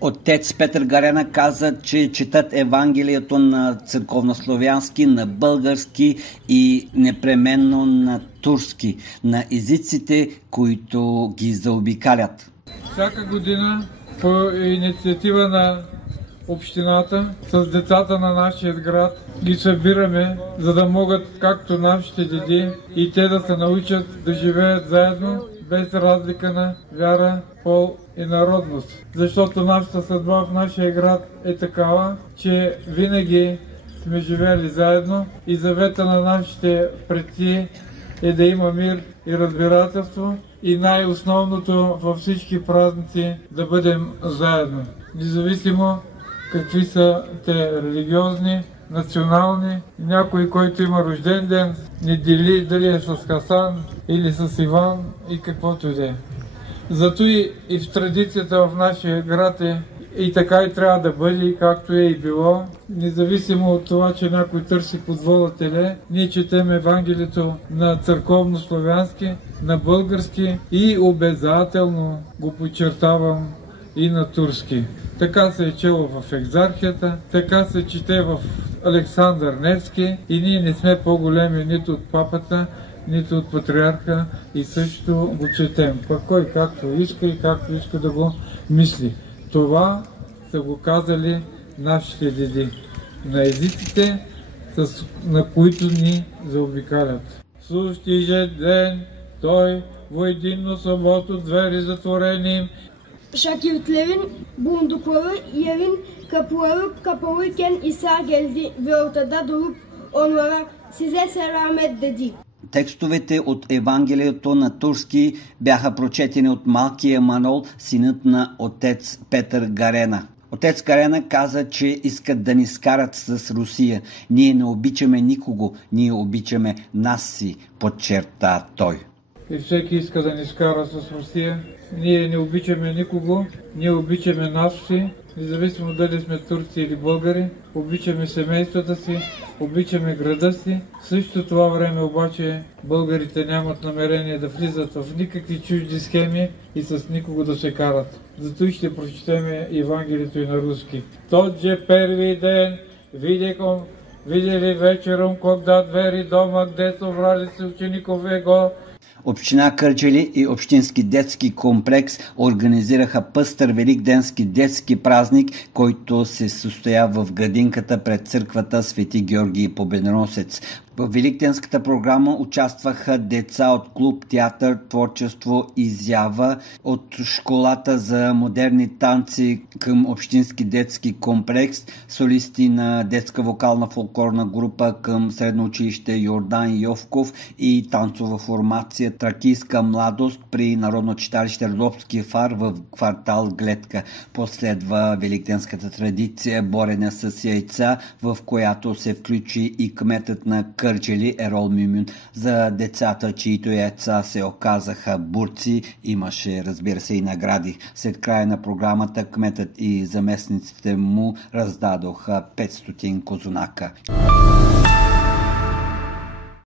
Отец Петър Гарена каза, че четат Евангелието на църковнославянски, на български и непременно на турски, на езиците, които ги заобикалят. Всяка година по инициатива на общината с децата на нашия град ги събираме, за да могат, както нашите деди, и те да се научат да живеят заедно, без разлика на вяра, пол и народност. Защото нашата съдба в нашия град е такава, че винаги сме живели заедно и завета на нашите предци е да има мир и разбирателство и най-основното във всички празници да бъдем заедно. Независимо какви са те религиозни, национални. Някой, който има рожден ден, не дели дали е с Хасан или с Иван и каквото и да е. Зато и в традицията в нашия град е и така и трябва да бъде, както е и било. Независимо от това, че някой търси подвола теле, ние четем Евангелието на църковнославянски, на български и обязателно го подчертавам и на турски. Така се е чело в Екзархията, така се чете в Александър Невски и ние не сме по-големи нито от папата, нито от патриарха и също го четем. Пък кой както иска и както иска да го мисли. Това са го казали нашите деди на езиците, на които ни заобикалят. Сущиже ден, той воединно съботу двери затворени. Şakir Levin bulundukları yerin kapıları kapalıyken İsa geldi ve ortada durup onlara size selamet dedi. Текстовете от Евангелието на турски бяха прочетени от малкия Манол, синът на отец Петър Гарена. Отец Гарена каза, че искат да ни скарат с Русия. Ние не обичаме никого, ние обичаме нас си, подчерта той. И всеки иска да ни скара с Русия. Ние не обичаме никого, ние обичаме нас си, независимо дали сме турци или българи, обичаме семействата си, обичаме града си. В същото това време обаче българите нямат намерение да влизат в никакви чужди схеми и с никого да се карат. Зато и ще прочетеме Евангелието и на руски. Тот же първи ден видели вечером, когда двери дома, где събрали се учеников Его. Община Кърджали и Общински детски комплекс организираха пъстър великденски детски празник, който се състоя в градинката пред църквата Свети Георги Победоносец. В великденската програма участваха деца от клуб театър, творчество, изява, от школата за модерни танци към Общински детски комплекс, солисти на детска вокална фолклорна група към средно училище Йордан Йовков и танцова формация Тракийска младост при Народно читалище Родопски фар в квартал Гледка. Последва великденската традиция борене с яйца, в която се включи и кметът на Кърджали Ерол Мюмюн. За децата, чието яйца се оказаха бурци, имаше, разбира се, и награди. След края на програмата кметът и заместниците му раздадоха 500 козунака.